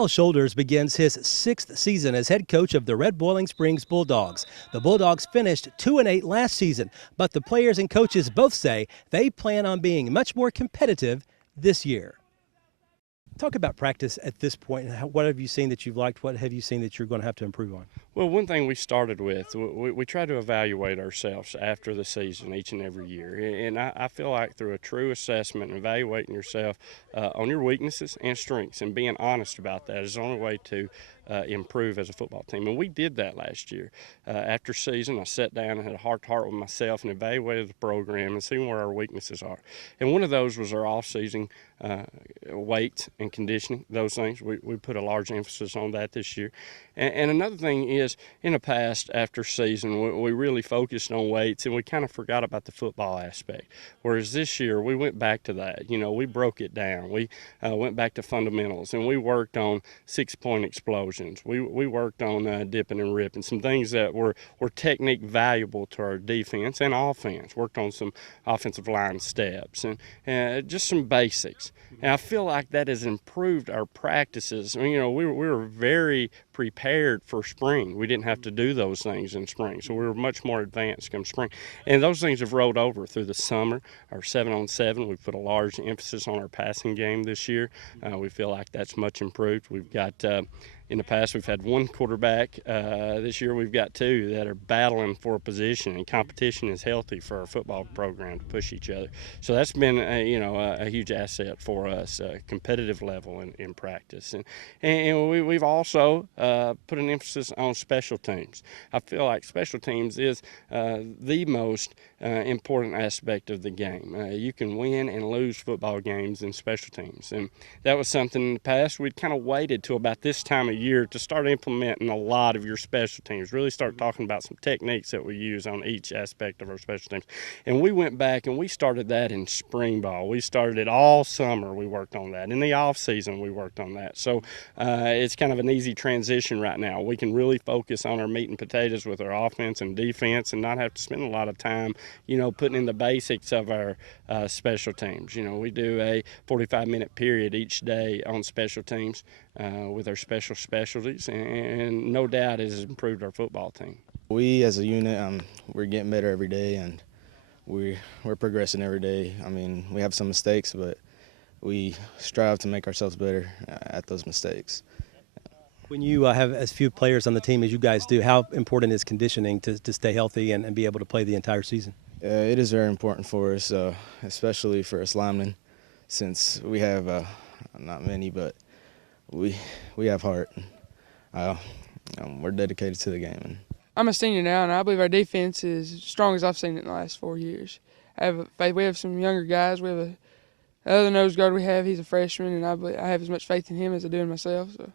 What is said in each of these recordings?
Kyle Shoulders begins his 6th season as head coach of the Red Boiling Springs Bulldogs. The Bulldogs finished 2-8 last season, but the players and coaches both say they plan on being much more competitive this year. Talk about practice at this point. What have you seen that you've liked? What have you seen that you're going to have to improve on? Well, one thing we started with, we try to evaluate ourselves after the season each and every year. And I feel like through a true assessment and evaluating yourself on your weaknesses and strengths and being honest about that is the only way to improve as a football team. And we did that last year. After season, I sat down and had a heart-to-heart with myself and evaluated the program and seen where our weaknesses are. And one of those was our off-season weight and conditioning, those things. We put a large emphasis on that this year. And another thing is, in the past, after season, we really focused on weights and we kind of forgot about the football aspect. Whereas this year, we went back to that. You know, we broke it down. We went back to fundamentals and we worked on 6-point explosions. We worked on dipping and ripping, some things that were technique valuable to our defense and offense. Worked on some offensive line steps and just some basics. And I feel like that has improved our practices. You know, we were very prepared for spring. We didn't have to do those things in spring, so we were much more advanced come spring. And those things have rolled over through the summer. Our 7-on-7, we put a large emphasis on our passing game this year. We feel like that's much improved. We've got in the past, we've had one quarterback. This year, we've got 2 that are battling for a position, and competition is healthy for our football program to push each other. So that's been, a huge asset for us, competitive level in practice. And we've also put an emphasis on special teams. I feel like special teams is the most important aspect of the game. You can win and lose football games in special teams. And that was something in the past we'd kind of waited till about this time of year to start implementing a lot of your special teams, really start talking about some techniques that we use on each aspect of our special teams. And we went back and we started that in spring ball. We started it all summer. We worked on that. In the off season, we worked on that. So it's kind of an easy transition right now. We can really focus on our meat and potatoes with our offense and defense and not have to spend a lot of time, putting in the basics of our special teams. We do a 45-minute period each day on special teams with our specialties, and no doubt it has improved our football team. We as a unit, we're getting better every day, and we're progressing every day. I mean, we have some mistakes, but we strive to make ourselves better at those mistakes. When you have as few players on the team as you guys do, how important is conditioning to stay healthy and be able to play the entire season? It is very important for us, especially for us linemen, since we have not many, but we have heart. We're dedicated to the game. I'm a senior now, and I believe our defense is as strong as I've seen it in the last 4 years. We have some younger guys. We have the other nose guard we have, he's a freshman, and I have as much faith in him as I do in myself. So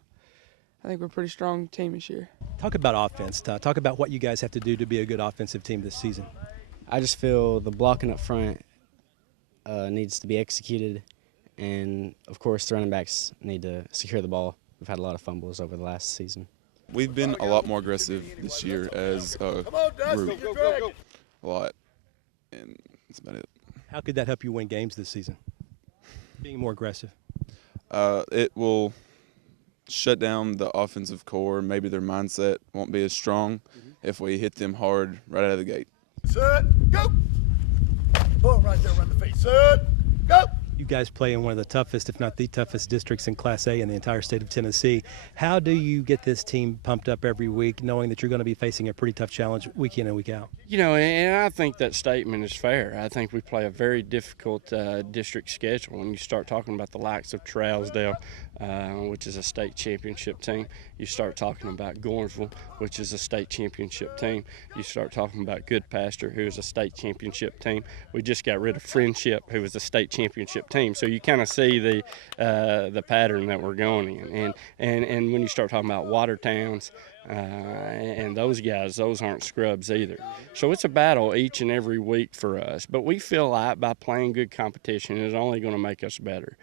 I think we're a pretty strong team this year. Talk about offense. Talk about what you guys have to do to be a good offensive team this season. I just feel the blocking up front needs to be executed, and of course the running backs need to secure the ball. We've had a lot of fumbles over the last season. We've been a lot more aggressive this year as a group, a lot, and that's about it. How could that help you win games this season, being more aggressive? It will shut down the offensive core. Maybe their mindset won't be as strong if we hit them hard right out of the gate. Set, go! Boom, right there, run the face. Set, go! You guys play in one of the toughest, if not the toughest districts in Class A in the entire state of Tennessee. How do you get this team pumped up every week, knowing that you're going to be facing a pretty tough challenge week in and week out? And I think that statement is fair. I think we play a very difficult district schedule. When you start talking about the likes of Trousdale, which is a state championship team, you start talking about Gornsville, which is a state championship team. You start talking about Goodpasture, who is a state championship team. We just got rid of Friendship, who was a state championship team. So you kind of see the pattern that we're going in. And when you start talking about Watertowns and those guys, those aren't scrubs either. So it's a battle each and every week for us. But we feel like by playing good competition, it's only going to make us better.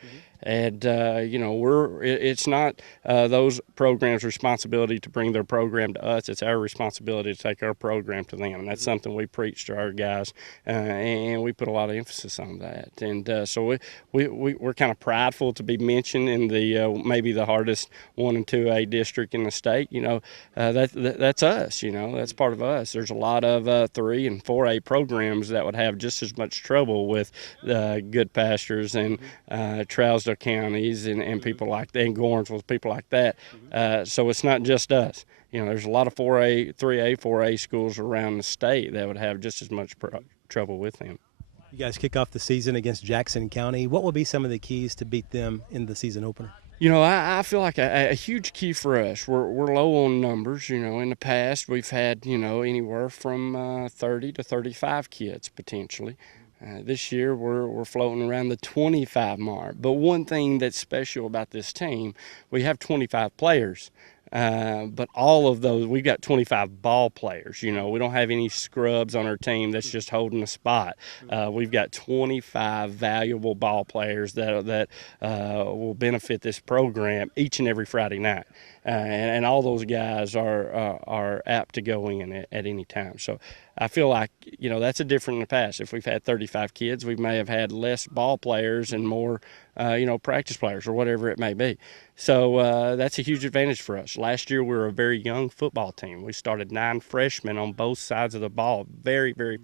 And, you know, it's not those programs' responsibility to bring their program to us. It's our responsibility to take our program to them. And that's something we preach to our guys, and we put a lot of emphasis on that. And so we're kind of prideful to be mentioned in the maybe the hardest 1 and 2A district in the state. You know, that's us. You know, that's part of us. There's a lot of 3 and 4A programs that would have just as much trouble with Good Pastures and Trousdale counties and people like that, and Gornsville, people like that. So it's not just us. You know, there's a lot of 4A, 3A, 4A schools around the state that would have just as much trouble with them. You guys kick off the season against Jackson County. What will be some of the keys to beat them in the season opener? You know, I feel like a huge key for us, we're low on numbers. You know, in the past we've had, you know, anywhere from 30 to 35 kids potentially. This year we're floating around the 25 mark. But one thing that's special about this team, we have 25 players. But all of those, we've got 25 ball players. You know, we don't have any scrubs on our team that's just holding a spot. We've got 25 valuable ball players that will benefit this program each and every Friday night. And all those guys are apt to go in at any time. So I feel like, you know, that's a different in the past. If we've had 35 kids, we may have had less ball players and more, you know, practice players or whatever it may be. So that's a huge advantage for us. Last year, we were a very young football team. We started 9 freshmen on both sides of the ball. Very, very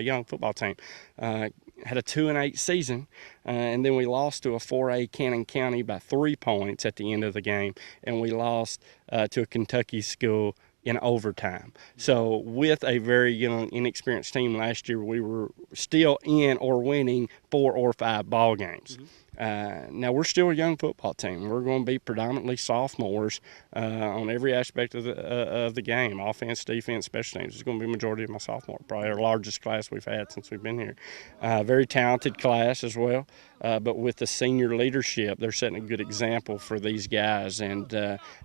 young football team. Had a 2-8 season, and then we lost to a 4A Cannon County by 3 points at the end of the game, and we lost to a Kentucky school in overtime. So with a very young, inexperienced team last year, we were still in or winning 4 or 5 ball games. Now, we're still a young football team. We're going to be predominantly sophomores on every aspect of the game, offense, defense, special teams. It's going to be a majority of my sophomore, probably our largest class we've had since we've been here. Very talented class as well, but with the senior leadership, they're setting a good example for these guys, and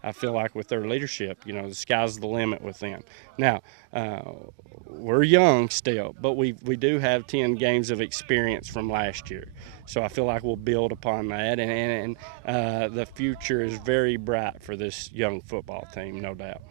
I feel like with their leadership, you know, the sky's the limit with them. Now, we're young still, but we do have 10 games of experience from last year. So I feel like we'll build upon that, and the future is very bright for this young football team, no doubt.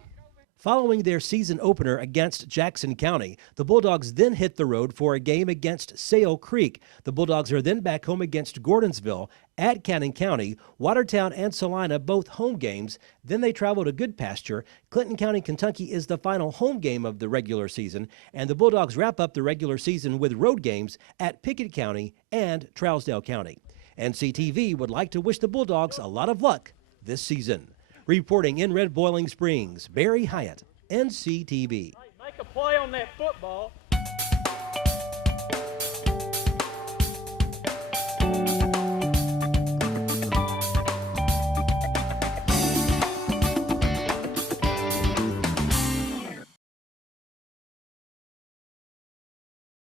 Following their season opener against Jackson County, the Bulldogs then hit the road for a game against Sale Creek. The Bulldogs are then back home against Gordonsville, at Cannon County, Watertown and Salina, both home games. Then they travel to Good Pasture. Clinton County, Kentucky is the final home game of the regular season, and the Bulldogs wrap up the regular season with road games at Pickett County and Trousdale County. NCTV would like to wish the Bulldogs a lot of luck this season. Reporting in Red Boiling Springs, Barry Hyatt, NCTV. Make a play on that football.